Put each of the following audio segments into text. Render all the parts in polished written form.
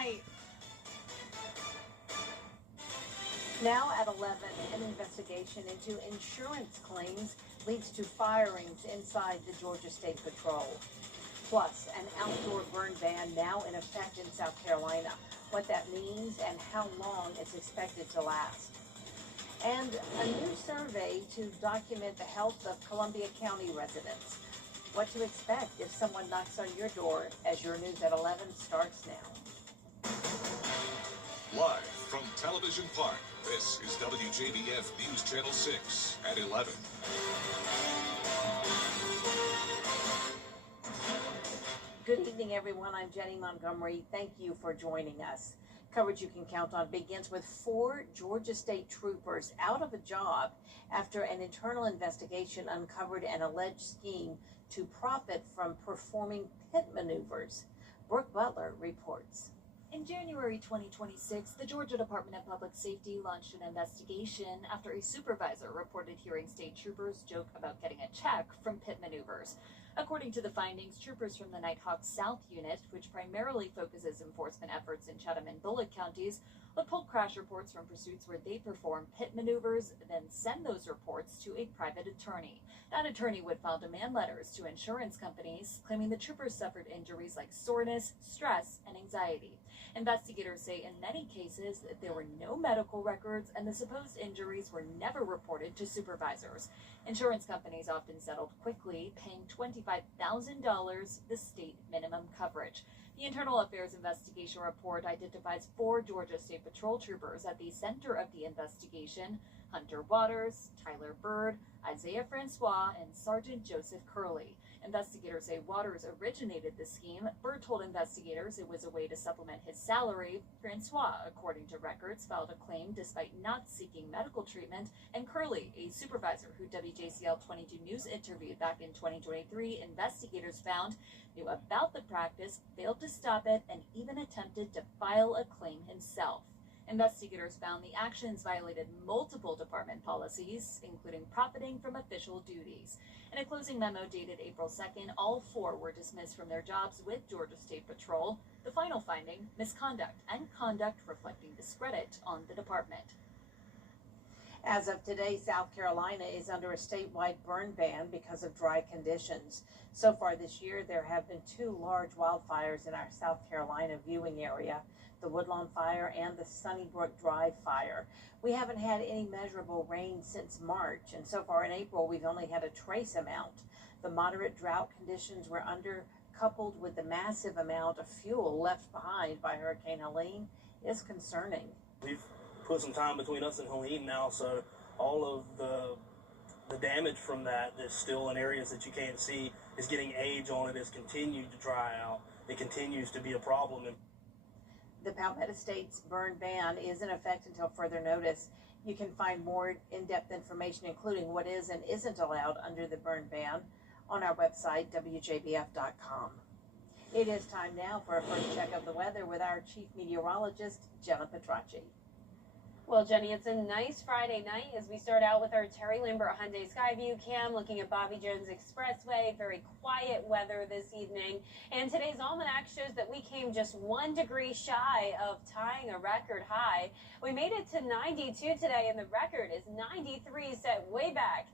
night. Now at 11, an investigation into insurance claims leads to firings inside the Georgia State Patrol. Plus, an outdoor burn ban now in effect in South Carolina. What that means and how long it's expected to last. And a new survey to document the health of Columbia County residents. What to expect if someone knocks on your door as your news at 11 starts now. Live from Television Park, this is WJBF News Channel 6 at 11. Good evening, everyone. I'm Jenny Montgomery. Thank you for joining us. Coverage you can count on begins with 4 Georgia State troopers out of a job after an internal investigation uncovered an alleged scheme to profit from performing pit maneuvers. Brooke Butler reports. In January 2026, the Georgia Department of Public Safety launched an investigation after a supervisor reported hearing state troopers joke about getting a check from pit maneuvers. According to the findings, troopers from the Nighthawk South Unit, which primarily focuses enforcement efforts in Chatham and Bullock counties, would pull crash reports from pursuits where they perform pit maneuvers, then send those reports to a private attorney. That attorney would file demand letters to insurance companies, claiming the troopers suffered injuries like soreness, stress, and anxiety. Investigators say in many cases there were no medical records and the supposed injuries were never reported to supervisors. Insurance companies often settled quickly, paying $25,000, the state minimum coverage. The Internal Affairs Investigation Report identifies 4 Georgia State Patrol troopers at the center of the investigation: Hunter Waters, Tyler Bird, Isaiah Francois, and Sergeant Joseph Curley. Investigators say Waters originated the scheme. Bird told investigators it was a way to supplement his salary. Francois, according to records, filed a claim despite not seeking medical treatment. And Curley, a supervisor who WJCL 22 News interviewed back in 2023, investigators found knew about the practice, failed to stop it, and even attempted to file a claim himself. Investigators found the actions violated multiple department policies, including profiting from official duties. In a closing memo dated April 2nd, all 4 were dismissed from their jobs with Georgia State Patrol. The final finding: misconduct and conduct reflecting discredit on the department. As of today, South Carolina is under a statewide burn ban because of dry conditions. So far this year, there have been 2 large wildfires in our South Carolina viewing area: the Woodlawn Fire and the Sunnybrook Drive Fire. We haven't had any measurable rain since March, and so far in April, we've only had a trace amount. The moderate drought conditions we're under, coupled with the massive amount of fuel left behind by Hurricane Helene, is concerning. We've put some time between us and Helene now, so all of the damage from that is still in areas that you can't see, is getting age on it, has continued to dry out. It continues to be a problem. The Palmetto State's burn ban is in effect until further notice. You can find more in-depth information, including what is and isn't allowed under the burn ban, on our website, WJBF.com. It is time now for a first check of the weather with our chief meteorologist, Jenna Petracci. Well, Jenny, it's a nice Friday night as we start out with our Terry Lambert Hyundai Skyview cam looking at Bobby Jones Expressway. Very quiet weather this evening. And today's almanac shows that we came just 1 degree shy of tying a record high. We made it to 92 today, and the record is 93, set way back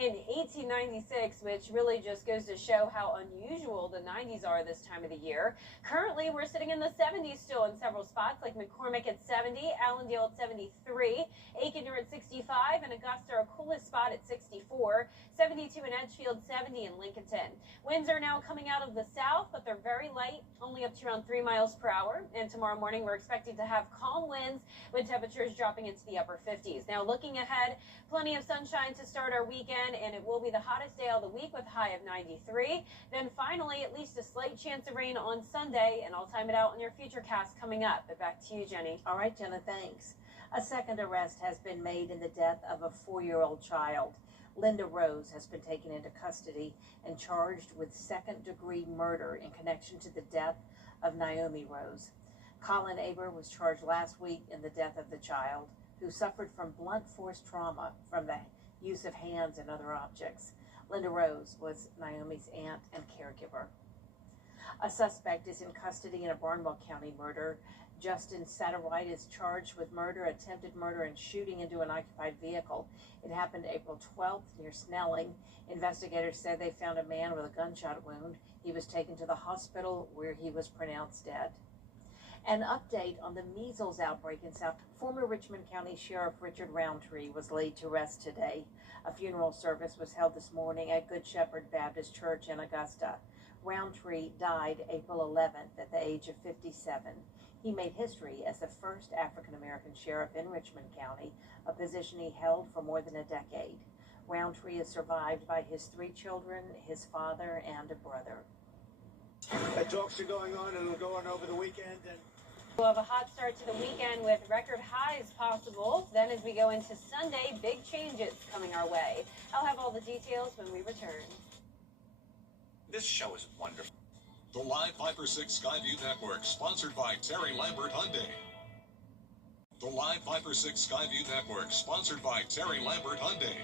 in 1896, which really just goes to show how unusual the 90s are this time of the year. Currently, we're sitting in the 70s still in several spots, like McCormick at 70, Allendale at 73, Aiken at 65, and Augusta, our coolest spot, at 64, 72 in Edgefield, 70 in Lincolnton. Winds are now coming out of the south, but they're very light, only up to around 3 miles per hour. And tomorrow morning, we're expected to have calm winds with temperatures dropping into the upper 50s. Now, looking ahead, plenty of sunshine to start our weekend, and it will be the hottest day of the week with a high of 93. Then finally, at least a slight chance of rain on Sunday, and I'll time it out in your future cast coming up. But back to you, Jenny. All right, Jenna, thanks. A second arrest has been made in the death of a 4-year-old child. Linda Rose has been taken into custody and charged with second-degree murder in connection to the death of Naomi Rose. Colin Aber was charged last week in the death of the child, who suffered from blunt force trauma from the use of hands and other objects. Linda Rose was Naomi's aunt and caregiver. A suspect is in custody in a Barnwell County murder. Justin Satterwhite is charged with murder, attempted murder, and shooting into an occupied vehicle. It happened April 12th near Snelling. Investigators said they found a man with a gunshot wound. He was taken to the hospital where he was pronounced dead. An update on the measles outbreak in South. Former Richmond County Sheriff Richard Roundtree was laid to rest today. A funeral service was held this morning at Good Shepherd Baptist Church in Augusta. Roundtree died April 11th at the age of 57. He made history as the first African-American sheriff in Richmond County, a position he held for more than a decade. Roundtree is survived by his 3 children, his father, and a brother. Talks are going on and will go on over the weekend. We'll have a hot start to the weekend with record highs possible. Then as we go into Sunday, big changes coming our way. I'll have all the details when we return. This show is wonderful. The Live 5/6 Skyview Network, sponsored by Terry Lambert Hyundai. The Live 5/6 Skyview Network, sponsored by Terry Lambert Hyundai.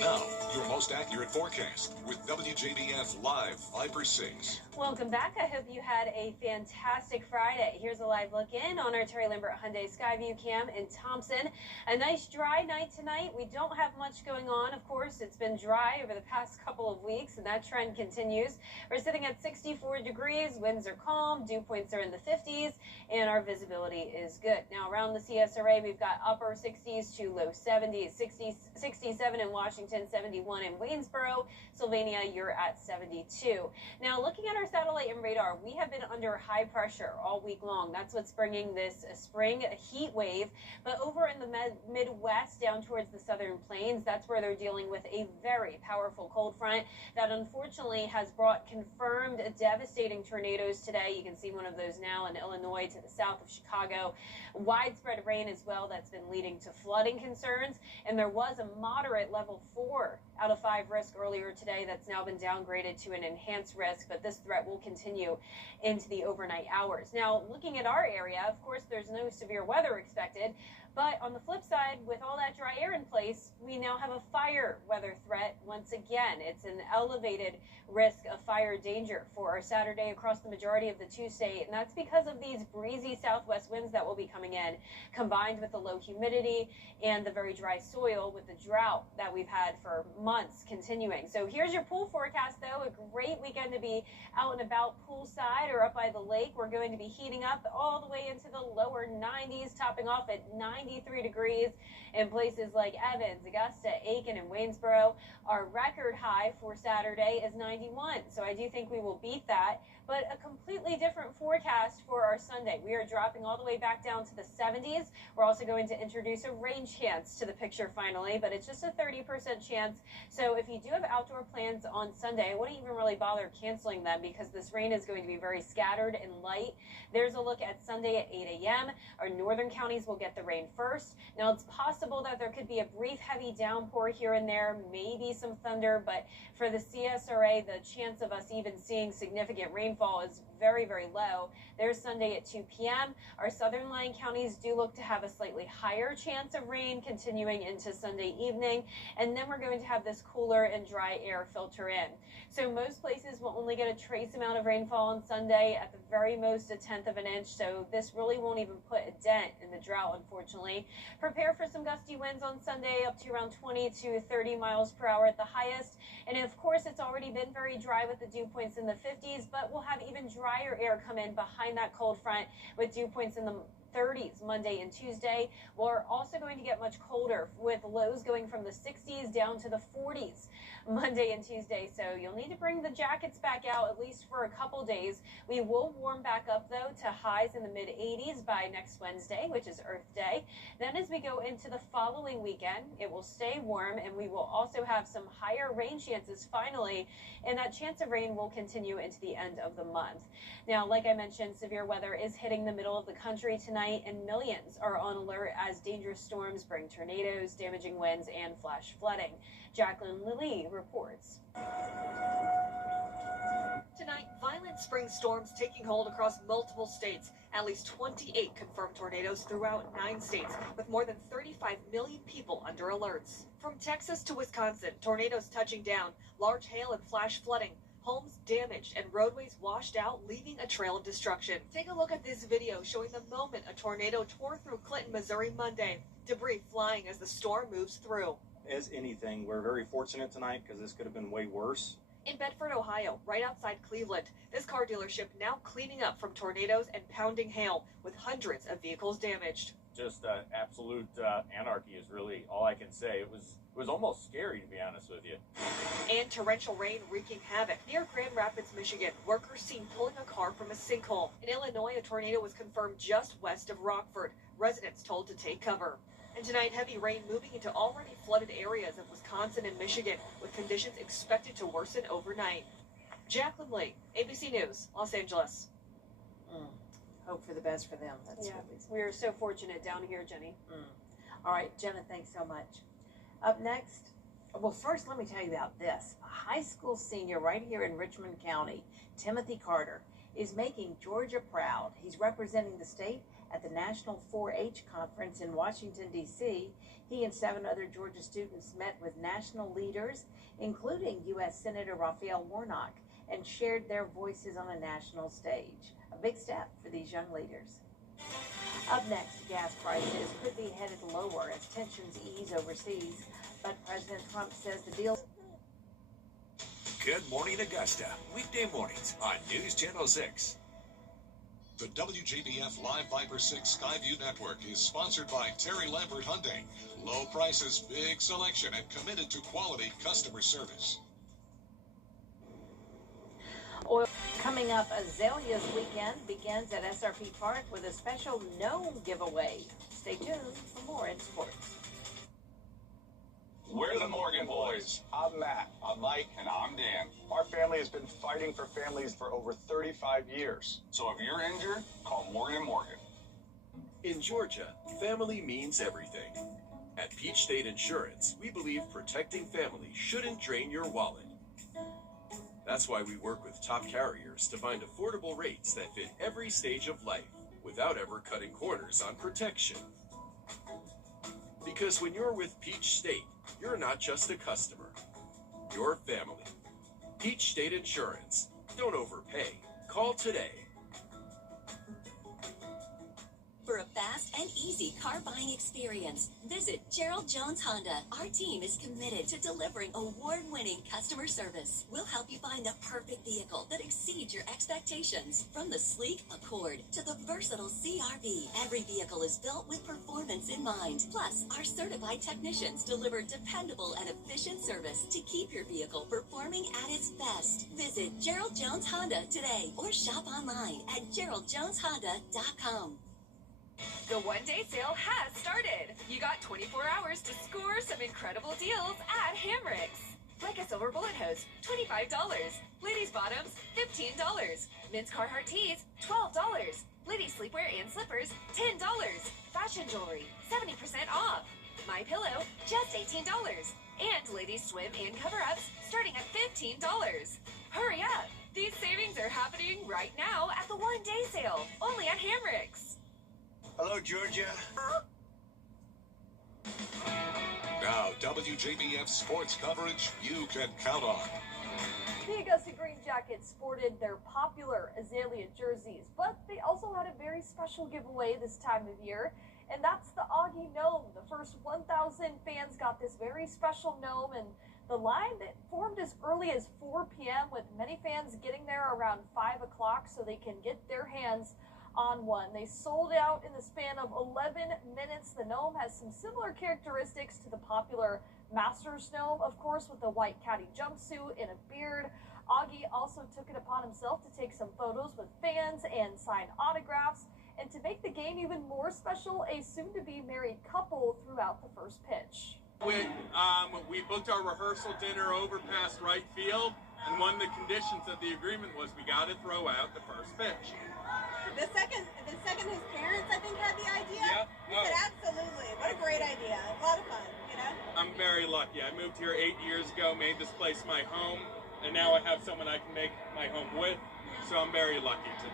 Now, your most accurate forecast with WJBF Live 5/6. Welcome back. I hope you had a fantastic Friday. Here's a live look in on our Terry Lambert Hyundai Skyview cam in Thompson. A nice dry night tonight. We don't have much going on. Of course, it's been dry over the past couple of weeks, and that trend continues. We're sitting at 64 degrees. Winds are calm. Dew points are in the 50s, and our visibility is good. Now, around the CSRA, we've got upper 60s to low 70s, 67 in Washington, 71 in Waynesboro. Sylvania, you're at 72. Now, looking at our satellite and radar, we have been under high pressure all week long. That's what's bringing this spring heat wave. But over in the Midwest, down towards the southern plains, that's where they're dealing with a very powerful cold front that unfortunately has brought confirmed devastating tornadoes today. You can see one of those now in Illinois to the south of Chicago. Widespread rain as well that's been leading to flooding concerns. And there was a moderate level 4 out of 5 risk earlier today that's now been downgraded to an enhanced risk, but this threat will continue into the overnight hours. Now, looking at our area, of course, there's no severe weather expected, but on the flip side, with all that dry air in place, we now have a fire weather threat once again. It's an elevated risk of fire danger for our Saturday across the majority of the two-state, and that's because of these breezy southwest winds that will be coming in, combined with the low humidity and the very dry soil with the drought that we've had for months continuing. So here's your pool forecast, though. A great weekend to be out and about poolside or up by the lake. We're going to be heating up all the way into the lower 90s, topping off at 93 degrees in places like Evans, Augusta, Aiken, and Waynesboro. Our record high for Saturday is 91, so I do think we will beat that. But a completely different forecast for our Sunday. We are dropping all the way back down to the 70s. We're also going to introduce a rain chance to the picture finally, but it's just a 30% chance. So if you do have outdoor plans on Sunday, I wouldn't even really bother canceling them because this rain is going to be very scattered and light. There's a look at Sunday at 8 a.m. Our northern counties will get the rain first. Now, it's possible that there could be a brief heavy downpour here and there, maybe some thunder, but for the CSRA, the chance of us even seeing significant rainfall is very, very low. There's Sunday at 2 p.m. Our southern lying counties do look to have a slightly higher chance of rain continuing into Sunday evening, and then we're going to have this cooler and dry air filter in. So most places will only get a trace amount of rainfall on Sunday, at the very most a 1/10 of an inch, so this really won't even put a dent in the drought, unfortunately. Prepare for some gusty winds on Sunday, up to around 20 to 30 miles per hour at the highest, and of course it's already been very dry with the dew points in the 50s, but we'll have even drier air come in behind that cold front with dew points in the 30s Monday and Tuesday. We're also going to get much colder with lows going from the 60s down to the 40s Monday and Tuesday. So you'll need to bring the jackets back out at least for a couple days. We will warm back up though to highs in the mid 80s by next Wednesday, which is Earth Day. Then as we go into the following weekend, it will stay warm and we will also have some higher rain chances finally, and that chance of rain will continue into the end of the month. Now, like I mentioned, severe weather is hitting the middle of the country tonight, and millions are on alert as dangerous storms bring tornadoes, damaging winds, and flash flooding. Jacqueline Lilly reports. Tonight, violent spring storms taking hold across multiple states. At least 28 confirmed tornadoes throughout 9 states, with more than 35 million people under alerts. From Texas to Wisconsin, tornadoes touching down, large hail and flash flooding. Homes damaged and roadways washed out, leaving a trail of destruction. Take a look at this video showing the moment a tornado tore through Clinton, Missouri Monday. Debris flying as the storm moves through. As anything, we're very fortunate tonight because this could have been way worse. In Bedford, Ohio, right outside Cleveland, this car dealership now cleaning up from tornadoes and pounding hail with hundreds of vehicles damaged. Just absolute anarchy is really all I can say. It was almost scary, to be honest with you. And torrential rain wreaking havoc near Grand Rapids, Michigan. Workers seen pulling a car from a sinkhole. In Illinois, a tornado was confirmed just west of Rockford. Residents told to take cover. And tonight, heavy rain moving into already flooded areas of Wisconsin and Michigan, with conditions expected to worsen overnight. Jacqueline Lee, ABC News, Los Angeles. Hope for the best for them. That's Yeah, really. we are so fortunate down here, Jenny. All right, Jenna, thanks so much. Up next, well, first let me tell you about this. A high school senior right here in Richmond County, Timothy Carter, is making Georgia proud. He's representing the state at the National 4-H Conference in Washington, D.C. He and 7 other Georgia students met with national leaders, including U.S. Senator Raphael Warnock, and shared their voices on a national stage. A big step for these young leaders. Up next, gas prices could be headed lower as tensions ease overseas, but President Trump says the deal. Good morning, Augusta. Weekday mornings on News Channel 6. The WJBF Live Viper 6 Skyview Network is sponsored by Terry Lambert Hyundai. Low prices, big selection, and committed to quality customer service. Oil coming up, Azaleas weekend begins at SRP Park with a special gnome giveaway. Stay tuned for more in sports. We're the Morgan Boys. I'm Matt. I'm Mike, and I'm Dan. Our family has been fighting for families for over 35 years. So if you're injured, call Morgan & Morgan. In Georgia, family means everything. At Peach State Insurance, we believe protecting family shouldn't drain your wallet. That's why we work with top carriers to find affordable rates that fit every stage of life without ever cutting corners on protection. Because when you're with Peach State, you're not just a customer, you're family. Peach State Insurance. Don't overpay. Call today. For a fast and easy car buying experience, visit Gerald Jones Honda. Our team is committed to delivering award-winning customer service. We'll help you find the perfect vehicle that exceeds your expectations. From the sleek Accord to the versatile CR-V, every vehicle is built with performance in mind. Plus, our certified technicians deliver dependable and efficient service to keep your vehicle performing at its best. Visit Gerald Jones Honda today or shop online at GeraldJonesHonda.com. The one-day sale has started. You got 24 hours to score some incredible deals at Hamrick's. Like a silver bullet hose, $25. Ladies' bottoms, $15. Men's Carhartt tees, $12. Ladies' sleepwear and slippers, $10. Fashion jewelry, 70% off. My Pillow, just $18. And ladies' swim and cover-ups, starting at $15. Hurry up! These savings are happening right now at the one-day sale, only at Hamrick's. Hello, Georgia. Now, WJBF sports coverage you can count on. The Augusta Green Jackets sported their popular Azalea jerseys, but they also had a very special giveaway this time of year, and that's the Augie Gnome. The first 1,000 fans got this very special gnome, and the line that formed as early as 4 p.m. with many fans getting there around 5 o'clock so they can get their hands on one. They sold out in the span of 11 minutes. The gnome has some similar characteristics to the popular Masters gnome, of course, with the white caddy jumpsuit and a beard. Augie also took it upon himself to take some photos with fans and sign autographs. And to make the game even more special, a soon-to-be married couple threw out the first pitch. We booked our rehearsal dinner over past right field, and one of the conditions of the agreement was we got to throw out the first pitch. The second his parents, I think, had the idea. Yeah. We said, absolutely. What a great idea. A lot of fun, you know? I'm very lucky. I moved here 8 years ago, made this place my home, and now I have someone I can make my home with, so I'm very lucky to.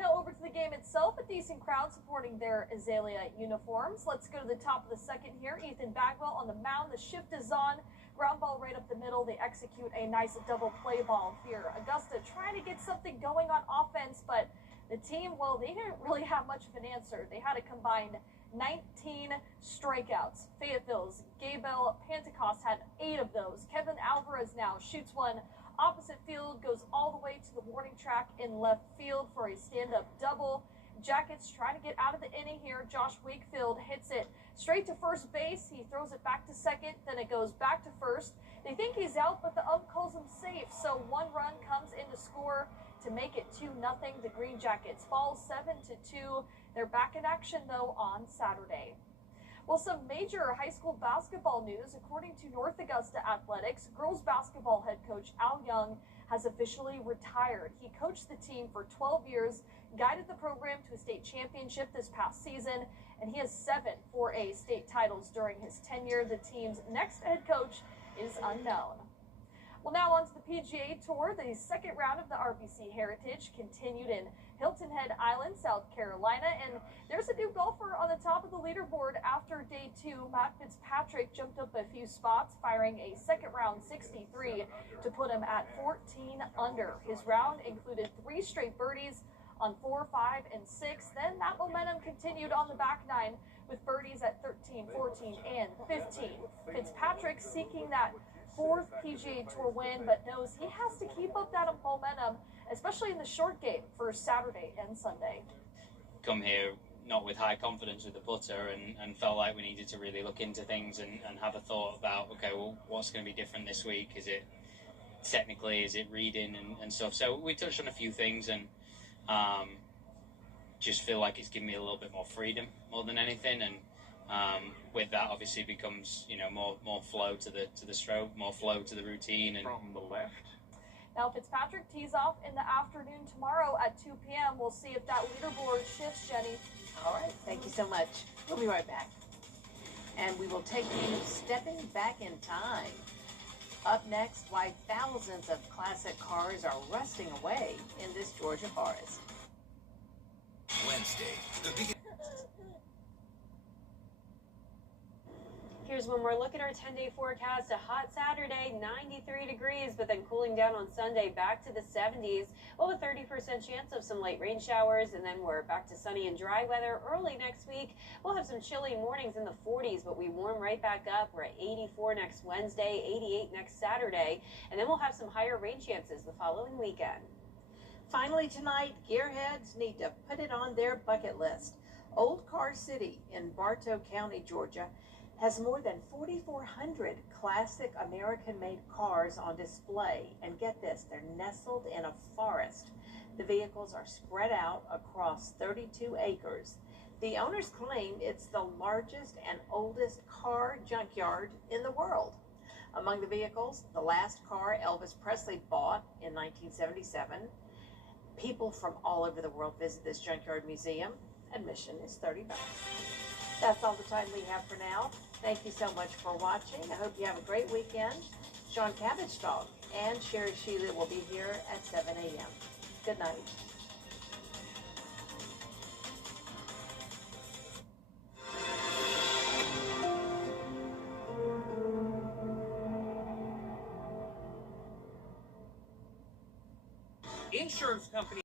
Now over to the game itself, a decent crowd supporting their Azalea uniforms. Let's go to the top of the second here. Ethan Bagwell on the mound. The shift is on. Ground ball right up the middle. They execute a nice double play ball here. Augusta trying to get something going on offense, but the team, well, they didn't really have much of an answer. They had a combined 19 strikeouts. Fayetteville's Gabel Pentecost had 8 of those. Kevin Alvarez now shoots one opposite field, goes all the way to the warning track in left field for a stand-up double. Jackets trying to get out of the inning here. Josh Wakefield hits it straight to first base. He throws it back to second, then it goes back to first. They think he's out, but the ump calls him safe, so 1 run comes in to score to make it 2-0. The Green Jackets fall 7-2. They're back in action, though, on Saturday. Well, some major high school basketball news. According to North Augusta Athletics, girls basketball head coach Al Young has officially retired. He coached the team for 12 years, guided the program to a state championship this past season, and he has 7 4A state titles during his tenure. The team's next head coach is unknown. Well, now on to the PGA Tour. The second round of the RBC Heritage continued in Hilton Head Island, South Carolina, and there's a new golfer on the top of the leaderboard after day 2. Matt Fitzpatrick jumped up a few spots, firing a second round 63 to put him at 14 under. His round included 3 straight birdies on 4, 5, and 6. Then that momentum continued on the back 9 with birdies at 13, 14, and 15. Fitzpatrick seeking that 4th PGA Tour win, but knows he has to keep up that momentum, especially in the short game for Saturday and Sunday. Come here not with high confidence with the putter and felt like we needed to really look into things and have a thought about, okay, well, what's going to be different this week? Is it technically, is it reading and stuff? So we touched on a few things and just feel like it's given me a little bit more freedom more than anything, and with that obviously becomes, you know, more flow to the stroke, more flow to the routine. And from the left. Now Fitzpatrick tees off in the afternoon tomorrow at 2 p.m. We'll see if that leaderboard shifts, Jenny. All right, thank you so much. We'll be right back. And we will take you stepping back in time. Up next, why thousands of classic cars are rusting away in this Georgia forest. Wednesday, the biggest. Here's one more look at our 10-day forecast. A hot Saturday, 93 degrees, but then cooling down on Sunday back to the 70s. Well, a 30% chance of some light rain showers, and then we're back to sunny and dry weather early next week. We'll have some chilly mornings in the 40s, but we warm right back up. We're at 84 next Wednesday, 88 next Saturday, and then we'll have some higher rain chances the following weekend. Finally tonight, gearheads need to put it on their bucket list. Old Car City in Bartow County, Georgia, has more than 4,400 classic American-made cars on display. And get this, they're nestled in a forest. The vehicles are spread out across 32 acres. The owners claim it's the largest and oldest car junkyard in the world. Among the vehicles, the last car Elvis Presley bought in 1977. People from all over the world visit this junkyard museum. Admission is $30. That's all the time we have for now. Thank you so much for watching. I hope you have a great weekend. Sean Cabbage Dog and Sherry Sheila will be here at 7 a.m. Good night. Insurance company